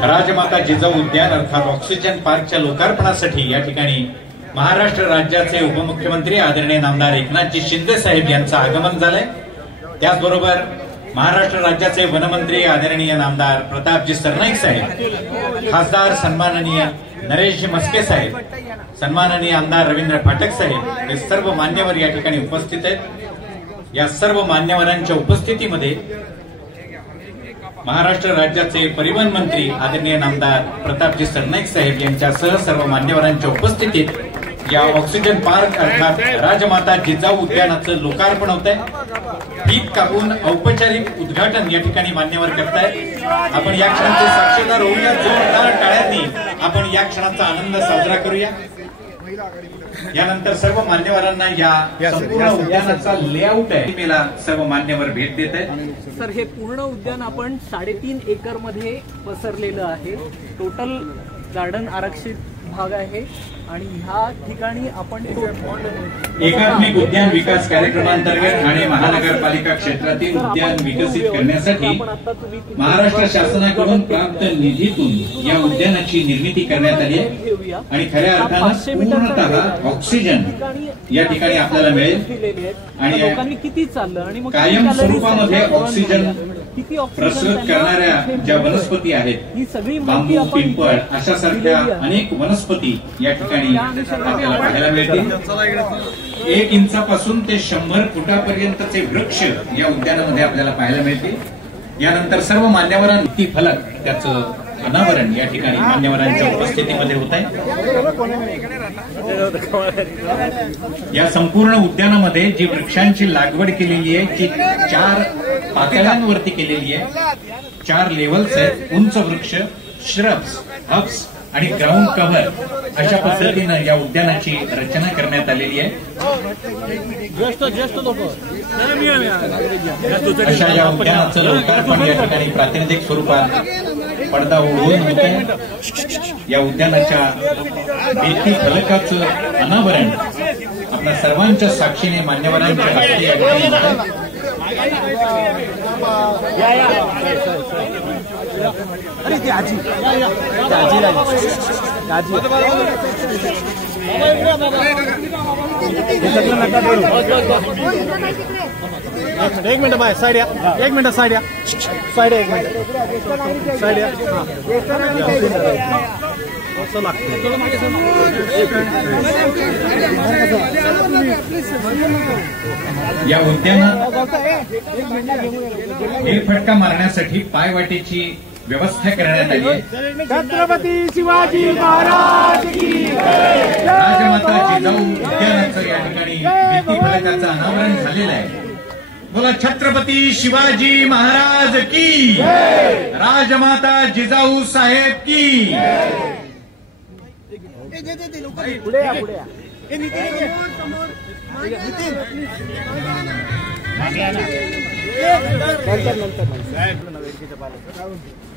राजमाता जिजाऊ उद्यान अर्थात ऑक्सिजन पार्कच्या लोकार्पणासाठी या ठिकाणी महाराष्ट्र राज्याचे उपमुख्यमंत्री आदरणीय नामदार एकनाथजी शिंदे साहेब यांचं आगमन झालंय। त्याचबरोबर महाराष्ट्र राज्याचे वनमंत्री आदरणीय नामदार प्रतापजी सरनाईक साहेब, खासदार सन्माननीय नरेशजी मस्के साहेब, सन्माननीय आमदार रवींद्र फाटक साहेब हे सर्व मान्यवर या ठिकाणी उपस्थित आहेत। या सर्व मान्यवरांच्या उपस्थितीमध्ये महाराष्ट्र राज्याचे परिवहन मंत्री आदरणीय नामदार प्रतापजी सरनाईक साहेब यांच्यासह सर्व मान्यवरांच्या उपस्थितीत या ऑक्सिजन पार्क अर्थात राजमाता जिजाऊ उद्यानाचं लोकार्पण होत आहे। फीत कापून औपचारिक उद्घाटन या ठिकाणी मान्यवर करतायत। आपण या क्षणाचे साक्षीदार होऊया। जोरदार टाळ्यांनी आपण या क्षणाचा आनंद साजरा करूया। यानंतर सर्व मान्यवरांना या संपूर्ण उद्यानाचा लेआउट आहे मला सर्व मान्यवर भेट देत आहेत। सर, हे पूर्ण उद्यान आपण 3.5 एकर मध्ये पसरलेलं आहे। टोटल गार्डन आरक्षित भाग आहे आणि ह्या ठिकाणी आपण एकात्मिक उद्यान विकास कार्यक्रमांतर्गत ठाणे महानगरपालिका क्षेत्रातील उद्यान विकसित करण्यासाठी महाराष्ट्र शासनाकडून प्राप्त निधीतून या उद्यानाची निर्मिती करण्यात आली आहे आणि खऱ्या अर्थानं पूर्णतः ऑक्सिजन या ठिकाणी आपल्याला मिळेल आणि लोकांनी किती चाललं आणि मग कायम स्वरूपामध्ये ऑक्सिजन प्रसृत करणाऱ्या ज्या वनस्पती आहेत, बांबू, पिंपळ अशा सारख्या अनेक वनस्पती या ठिकाणी आपल्याला पाहायला मिळतील। 1 इंचापासून ते 100 फुटापर्यंतचे वृक्ष या उद्यानामध्ये आपल्याला पाहायला मिळतील। यानंतर सर्व मान्यवरांनी फलक त्याचं अनावरण या ठिकाणी मान्यवरांच्या उपस्थितीमध्ये होत आहे। या संपूर्ण उद्यानामध्ये जी वृक्षांची लागवड केलेली आहे ती 4 पातळ्यांवरती केलेली आहे। 4 लेव्हल्स आहेत। उंच वृक्ष, श्रब्स, हब्स आणि ग्राउंड कव्हर अशा पद्धतीनं या उद्यानाची रचना करण्यात आलेली आहे। अशा या उद्यानाचं लोकार्पण या ठिकाणी प्रातिनिधिक स्वरूपात पडदा उडवून होत आहे। या उद्यानाच्या भित्ती फलकाचं अनावरण आपल्या सर्वांच्या साक्षीने मान्यवरांच्या हस्ते या ठिकाणी होत आहे। एक मिनट बाय साइड या, 1 मिनट साइड या, साइड 1 मिनट साइड या। या उद्यानात फेरफटका मारण्यासाठी पायवाटेची व्यवस्था करण्यात आली आहे। छत्रपती शिवाजी महाराज की राजमाता जिजाऊ उद्यानाचं या ठिकाणी भित्ती फलकाचं अनावरण झालेलं आहे। बोला छत्रपती शिवाजी महाराज की, राजमाता जिजाऊ साहेब की। पुढे या, पुढे या।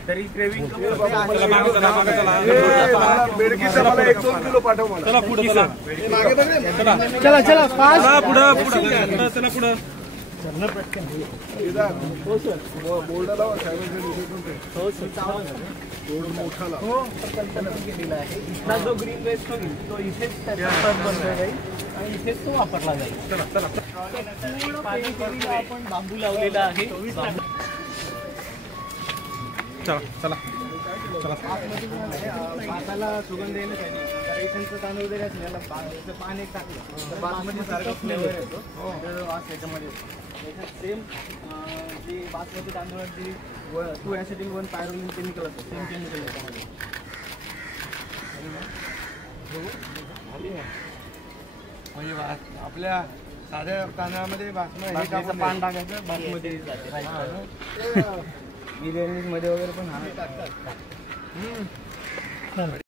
तरी क्रेविंग बेडकीचा मला 1-2 किलो पाठव मला। चला पुढे, चला चला फास्ट पुढे चला पुढे बोर्ड लावा इथला जो ग्रीन वेस्ट होईल तो इथेच त्याचा बनला जाईल आणि इथेच तो वापरला जाईल। पूर्ण आपण बांबू लावलेला आहे। चला चला चला। भाताला सुगंध येण्यासाठी रेशनचं तांदूळ वगैरे असलेला पान एक टाकलं तर बासमती सारखा फ्लेवर येतो, वास याच्यामध्ये सेम जी बासमती तांदूळाची 2 ॲसिटिल 1 पायरोलिन केमिकल असतं, सेम केमिकल याच्यामध्ये। म्हणजे आपल्या साध्या तांदळामध्ये बासमती पान टाकायचं, बासमती बिर्याणी मध्ये वगैरे पण